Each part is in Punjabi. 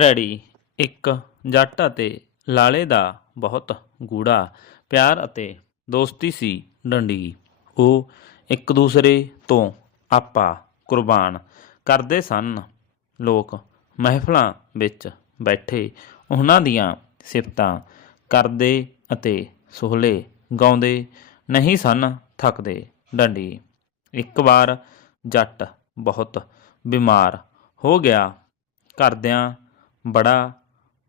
ਰੜੀ ਇੱਕ ਜੱਟ ਅਤੇ ਲਾਲੇ ਦਾ ਬਹੁਤ ਗੂੜਾ, ਪਿਆਰ ਅਤੇ ਦੋਸਤੀ ਸੀ ਡੰਡੀ। ਉਹ ਇੱਕ ਦੂਸਰੇ ਤੋਂ ਆਪਾ ਕੁਰਬਾਨ ਕਰਦੇ ਸਨ। ਲੋਕ ਮਹਿਫਲਾਂ ਵਿੱਚ ਬੈਠੇ ਉਹਨਾਂ ਦੀਆਂ ਸਿਫਤਾਂ ਕਰਦੇ ਅਤੇ ਸੋਹਲੇ ਗਾਉਂਦੇ ਨਹੀਂ ਸਨ ਥੱਕਦੇ ਡੰਡੀ। ਇੱਕ ਵਾਰ ਜੱਟ ਬਹੁਤ ਬਿਮਾਰ ਹੋ ਗਿਆ। ਘਰਦਿਆਂ ਬੜਾ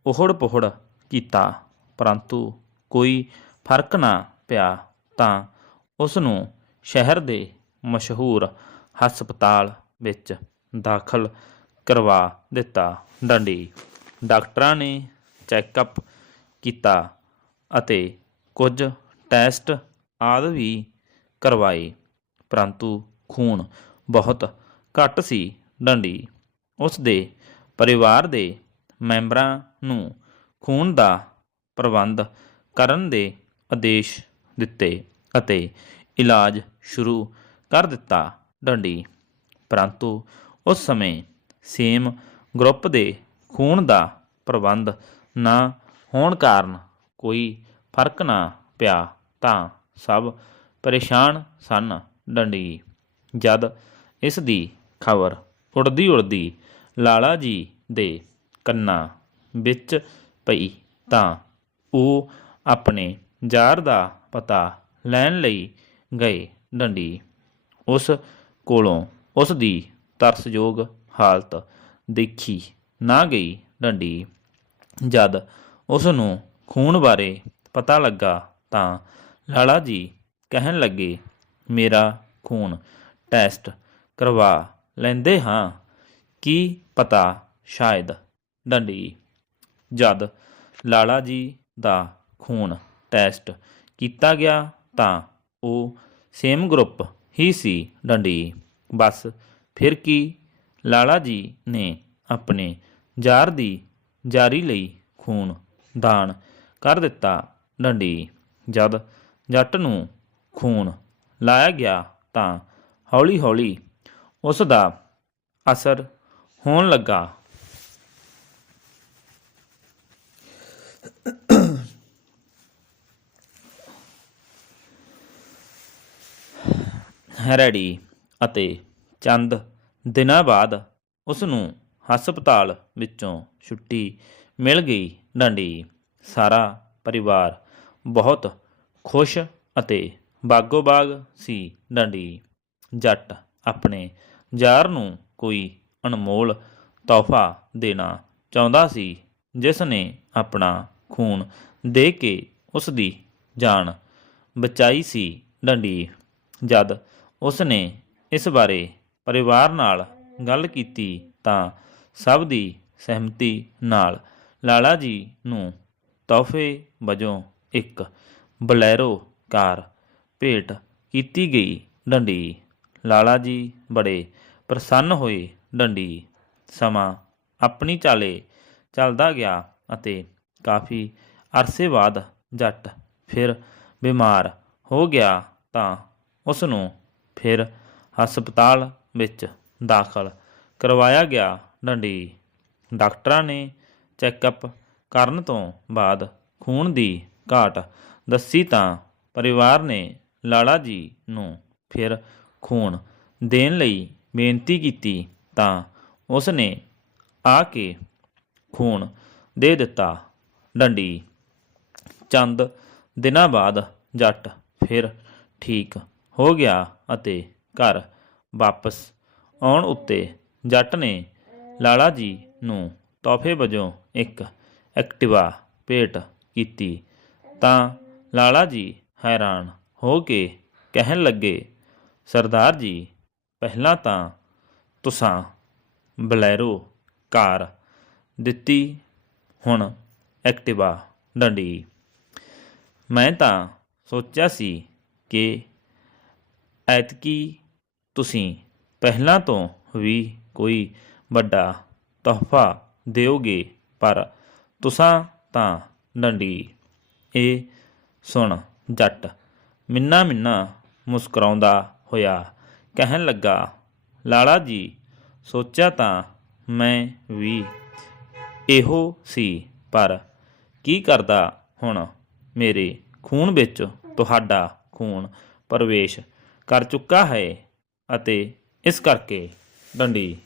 ਉਹੜ ਪੋਹੜ ਕੀਤਾ, ਪਰੰਤੂ ਕੋਈ ਫ਼ਰਕ ਨਾ ਪਿਆ ਤਾਂ ਉਸ ਨੂੰ ਸ਼ਹਿਰ ਦੇ ਮਸ਼ਹੂਰ ਹਸਪਤਾਲ ਵਿੱਚ ਦਾਖਲ ਕਰਵਾ ਦਿੱਤਾ ਡੰਡੀ। ਡਾਕਟਰਾਂ ਨੇ ਚੈੱਕਅਪ ਕੀਤਾ ਅਤੇ ਕੁਝ ਟੈਸਟ ਆਦਿ ਵੀ ਕਰਵਾਏ, ਪਰੰਤੂ ਖੂਨ ਬਹੁਤ ਘੱਟ ਸੀ ਡੰਡੀ। ਉਸ ਦੇ ਪਰਿਵਾਰ ਦੇ ਮੈਂਬਰਾਂ ਨੂੰ ਖੂਨ ਦਾ ਪ੍ਰਬੰਧ ਕਰਨ ਦੇ ਆਦੇਸ਼ ਦਿੱਤੇ ਅਤੇ ਇਲਾਜ ਸ਼ੁਰੂ ਕਰ ਦਿੱਤਾ। ਡੰਡੀ, ਪਰੰਤੂ ਉਸ ਸਮੇਂ ਸੇਮ ਗਰੁੱਪ ਦੇ ਖੂਨ ਦਾ ਪ੍ਰਬੰਧ ਨਾ ਹੋਣ ਕਾਰਨ ਕੋਈ ਫ਼ਰਕ ਨਾ ਪਿਆ ਤਾਂ ਸਭ ਪਰੇਸ਼ਾਨ ਸਨ। ਡੰਡੀ, ਜਦ ਇਸ ਦੀ ਖਬਰ ਉੜਦੀ ਉੜਦੀ ਲਾਲਾ ਜੀ ਦੇ ਕੰਨਾਂ ਵਿੱਚ ਪਈ ਤਾਂ ਉਹ ਆਪਣੇ ਜ਼ਾਰ ਦਾ ਪਤਾ ਲੈਣ ਲਈ ਗਏ ਡੰਡੀ। ਉਸ ਕੋਲੋਂ ਉਸ ਦੀ ਤਰਸਯੋਗ ਹਾਲਤ ਦੇਖੀ ਨਾ ਗਈ ਡੰਡੀ। ਜਦ ਉਸ ਨੂੰ ਖੂਨ ਬਾਰੇ ਪਤਾ ਲੱਗਾ ਤਾਂ ਲਾਲਾ ਜੀ ਕਹਿਣ ਲੱਗੇ, ਮੇਰਾ ਖੂਨ ਟੈਸਟ ਕਰਵਾ ਲੈਂਦੇ ਹਾਂ, ਕੀ ਪਤਾ ਸ਼ਾਇਦ ਡੰਡੀ। ਜਦ ਲਾਲਾ ਜੀ ਦਾ ਖੂਨ ਟੈਸਟ ਕੀਤਾ ਗਿਆ ਤਾਂ ਉਹ ਸੇਮ ਗਰੁੱਪ ਹੀ ਸੀ ਡੰਡੀ। ਬਸ ਫਿਰ ਕੀ ਲਾਲਾ ਜੀ ਨੇ ਆਪਣੇ ਜ਼ਾਰ ਦੀ ਜਾਰੀ ਲਈ ਖੂਨ ਦਾਨ ਕਰ ਦਿੱਤਾ ਡੰਡੀ। ਜਦ ਜੱਟ ਨੂੰ ਖੂਨ ਲਾਇਆ ਗਿਆ ਤਾਂ ਹੌਲੀ ਹੌਲੀ ਉਸ ਦਾ ਅਸਰ ਹੋਣ ਲੱਗਾ। ਰੈਡੀ ਅਤੇ ਚੰਦ ਦਿਨਾਂ ਬਾਅਦ ਉਸ ਨੂੰ ਹਸਪਤਾਲ ਵਿੱਚੋਂ ਛੁੱਟੀ ਮਿਲ ਗਈ ਡੰਡੀ। ਸਾਰਾ ਪਰਿਵਾਰ ਬਹੁਤ ਖੁਸ਼ ਅਤੇ ਬਾਗੋ-ਬਾਗ ਸੀ ਡੰਡੀ। ਜੱਟ ਆਪਣੇ ਯਾਰ ਨੂੰ ਕੋਈ ਅਨਮੋਲ ਤੋਹਫਾ ਦੇਣਾ ਚਾਹੁੰਦਾ ਸੀ, ਜਿਸ ਨੇ ਆਪਣਾ ਖੂਨ ਦੇ ਕੇ ਉਸ ਦੀ ਜਾਨ ਬਚਾਈ ਸੀ ਡੰਡੀ। ਜਦ ਉਸ ਨੇ ਇਸ ਬਾਰੇ ਪਰਿਵਾਰ ਨਾਲ ਗੱਲ ਕੀਤੀ ਤਾਂ ਸਭ ਦੀ ਸਹਿਮਤੀ ਨਾਲ ਲਾਲਾ ਜੀ ਨੂੰ ਤੋਹਫੇ ਵਜੋਂ ਇੱਕ ਬਲੈਰੋ ਕਾਰ ਭੇਟ ਕੀਤੀ ਗਈ ਡੰਡੀ। ਲਾਲਾ ਜੀ ਬੜੇ ਪ੍ਰਸੰਨ ਹੋਏ ਡੰਡੀ। ਸਮਾਂ ਆਪਣੀ ਚਾਲੇ ਚੱਲਦਾ ਗਿਆ ਅਤੇ ਕਾਫੀ ਅਰਸੇ ਬਾਅਦ ਜੱਟ ਫਿਰ ਬਿਮਾਰ ਹੋ ਗਿਆ ਤਾਂ ਉਸ ਨੂੰ ਫਿਰ ਹਸਪਤਾਲ ਵਿੱਚ ਦਾਖਲ ਕਰਵਾਇਆ ਗਿਆ ਡੰਡੀ। ਡਾਕਟਰਾਂ ਨੇ ਚੈੱਕਅਪ ਕਰਨ ਤੋਂ ਬਾਅਦ ਖੂਨ ਦੀ ਘਾਟ ਦੱਸੀ ਤਾਂ ਪਰਿਵਾਰ ਨੇ ਲਾਲਾ ਜੀ ਨੂੰ ਫਿਰ ਖੂਨ ਦੇਣ ਲਈ ਬੇਨਤੀ ਕੀਤੀ ਤਾਂ ਉਸ ਨੇ ਆ ਕੇ ਖੂਨ ਦੇ ਦਿੱਤਾ ਡੰਡੀ। ਚੰਦ ਦਿਨਾਂ ਬਾਅਦ ਜੱਟ ਫਿਰ ਠੀਕ ਹੋ ਗਿਆ ਅਤੇ ਘਰ ਵਾਪਸ ਆਉਣ ਉੱਤੇ ਜੱਟ ਨੇ ਲਾਲਾ ਜੀ ਨੂੰ ਤੋਹਫੇ ਵਜੋਂ ਇੱਕ ਐਕਟਿਵਾ ਭੇਟ ਕੀਤੀ। ਤਾਂ ਲਾਲਾ ਜੀ ਹੈਰਾਨ ਹੋ ਕੇ ਕਹਿਣ ਲੱਗੇ, ਸਰਦਾਰ ਜੀ, ਪਹਿਲਾਂ ਤਾਂ ਤੁਸਾਂ ਬਲੈਰੋ ਕਾਰ ਦਿੱਤੀ, ਹੁਣ ਐਕਟਿਵਾ ਡੰਡੀ। ਮੈਂ ਤਾਂ ਸੋਚਿਆ ਸੀ ਕਿ ਐਤਕੀ ਤੁਸੀਂ ਪਹਿਲਾਂ ਤੋਂ ਵੀ ਕੋਈ ਵੱਡਾ ਤੋਹਫਾ ਦਿਓਗੇ, ਪਰ ਤੁਸਾਂ ਤਾਂ ਡੰਡੀ। ਇਹ ਸੁਣ ਜੱਟ, ਮਿੰਨਾ ਮਿੰਨਾ ਮੁਸਕਰਾਉਂਦਾ ਹੋਇਆ ਕਹਿਣ ਲੱਗਾ, ਲਾਲਾ ਜੀ, ਸੋਚਿਆ ਤਾਂ ਮੈਂ ਵੀ ਇਹੋ ਸੀ, ਪਰ ਕੀ ਕਰਦਾ ਹੁਣ ਮੇਰੇ ਖੂਨ ਵਿੱਚ ਤੁਹਾਡਾ ਖੂਨ ਪ੍ਰਵੇਸ਼ ਕਰ ਚੁੱਕਾ ਹੈ ਅਤੇ ਇਸ ਕਰਕੇ ਡੰਡੀ